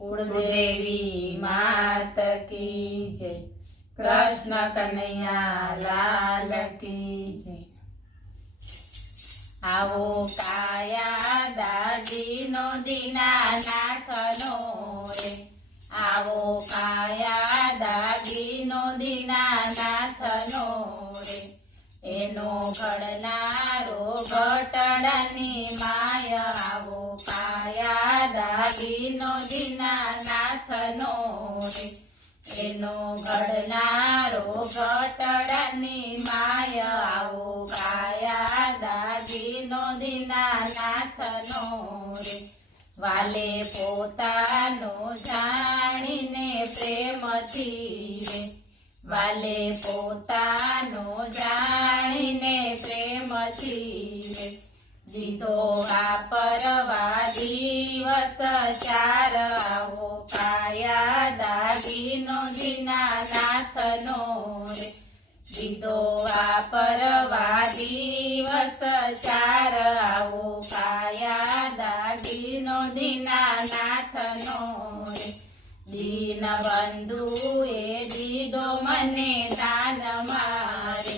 कुलदेवी मात की जय। कृष्ण कन्हैया लाल की जय। आवो काया दादीनो दीनानाथनो रे। आवो काया दादीनो दीनानाथनो रे। एनो घडनारो घटडानी माया। आवो काया दादीनो दीनानाथनो रे। एनो घडनारो घटडानी माया। आवो काया दादीनो दीनानाथनो रे। वाले पोतानो जाणीने प्रेमथी रे। वाले पोतानो जाणीने प्रेमथी रे। દીધો વાપરવા દિવસ ચાર। આવો કાયા દાદીનો દીનાનાથનો રે। દીધો વાપરવા દિવસ ચાર। આવો કાયા દાદીનો દીનાનાથનો રે। દીનબંધુએ દીધો મને દાન મારે।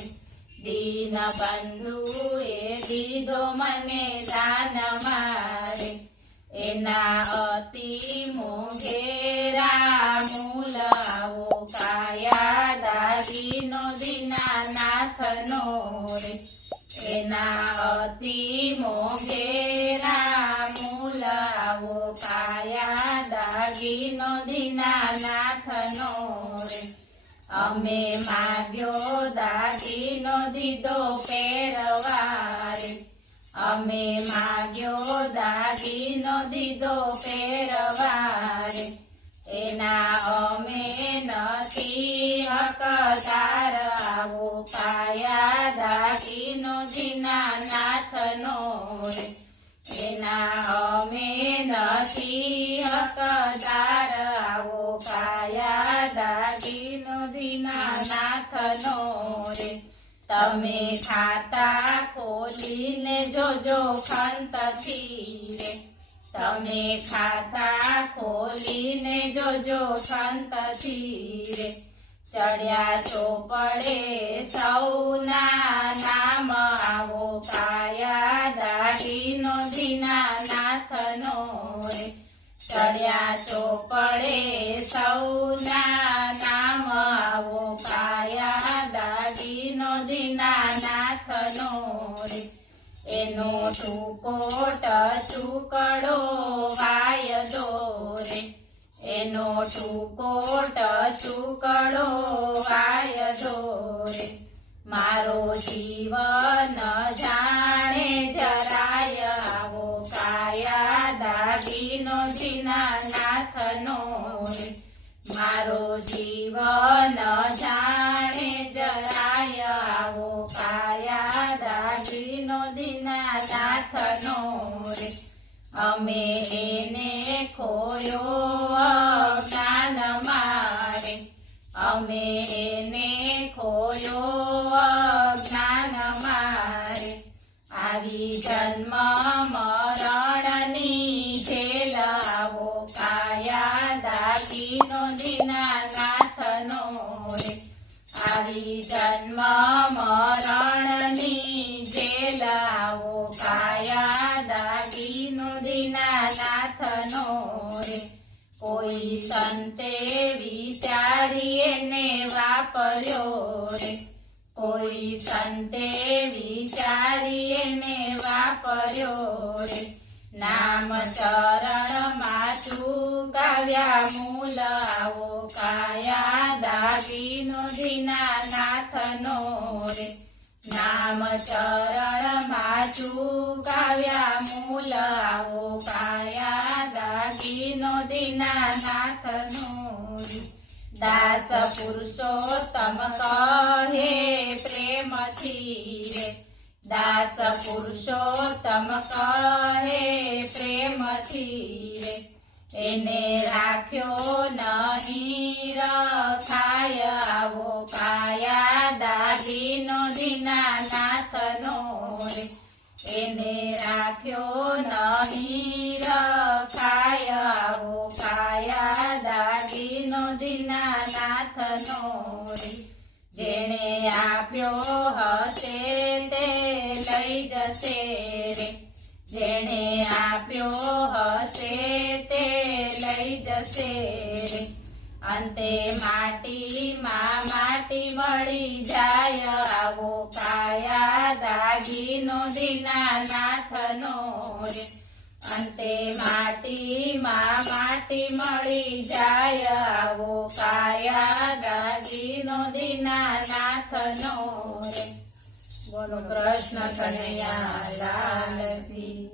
દીનબંધુએ દીધો મને દાન મારે। એના અતિ મોઘેરા મૂલ। આવો કાયા દાદીનો દીનાનાથનો રે। એના અતિ મોઘેરા મૂલ। આવો કાયા દાદીનો દીનાનાથનો રે। અમે માગ્યો દાદીનો દીધો પહેરવા રે। અમે માગ્યો દાદીનો દીધો પહેરવા રે। એના અમે નથી હકદાર। આવો કાયા દાદીનો દીનાનાથનો રે। એના અમે નથી હકદાર। આવો કાયા દાદીનો દીનાનાથનો રે। તમે ખાતા ખોલીને જોજો ખંતથી રે। તમે ખાતા ખોલીને જોજો ખંતથી રે। ચડ્યા ચોપડે સૌના નામ। આવો કાયા દાદીનો દીનાનાથનો રે। ચડ્યા ચોપડે સૌના નામ। આવો કાયા દાદીનો દીનાનાથનો રે। એનો ટુકોટ ચૂકડો વાયદો રે। એનો ટુકોટ ચૂકડો વાયદો રે। મારો જીવન જાણે જરાય। આવો કાયા દાદીનો દીનાનાથનો રે। મારો જીવન જાણે જરાય। આવો કાયા દાદીનો દીનાનાથનો રે। અમે એને ખોયો અજ્ઞાન મારે। અમે એને ખોયો અજ્ઞાન મારે। આવી જન્મ મરણની જેલ। આવો કાયા દાદીનો દીનાનાથનો રે। આવી જન્મ મરણની જેલ। આવો કાયા દાદીનો દીનાનાથનો રે। કોઈ સંતે વિચારી એને વાપર્યો રે। કોઈ સંતે વિચારી એને વાપર્યો રે। નામ ચરણમાં ચૂકાવ્યા મૂલ। આવો કાયા દાદીનો દીનાનાથનો રે। નામ ચરણમાં ચૂકાવ્યા મૂલ। આવો કાયા દાદીનો દીનાનાથનો રે। દાસ પુરુષોત્તમ કહે પ્રેમથી રે। દાસ પુરુષોત્તમ કહે પ્રેમથી રે। એને રાખ્યો નહીં રખાય। આવો કાયા દાદીનો દીનાનાથનો રે। એને રાખ્યો નહીં રખાય આવો કાયા દાગીનો દીનાનાથનો રે જેણે આપ્યો હશે તે લઈ જશે રે જેણે આપ્યો હશે તે લઈ જશે રે અંતે માટીમાં માટી મળી જાય આવો કાયા દાગીનો દીનાનાથનો રે અંતે માટીમાં માટી મળી જાય આવો કાયા દાગીનો દીનાનાથનો રે બોલો કૃષ્ણ કનૈયા લાલ કી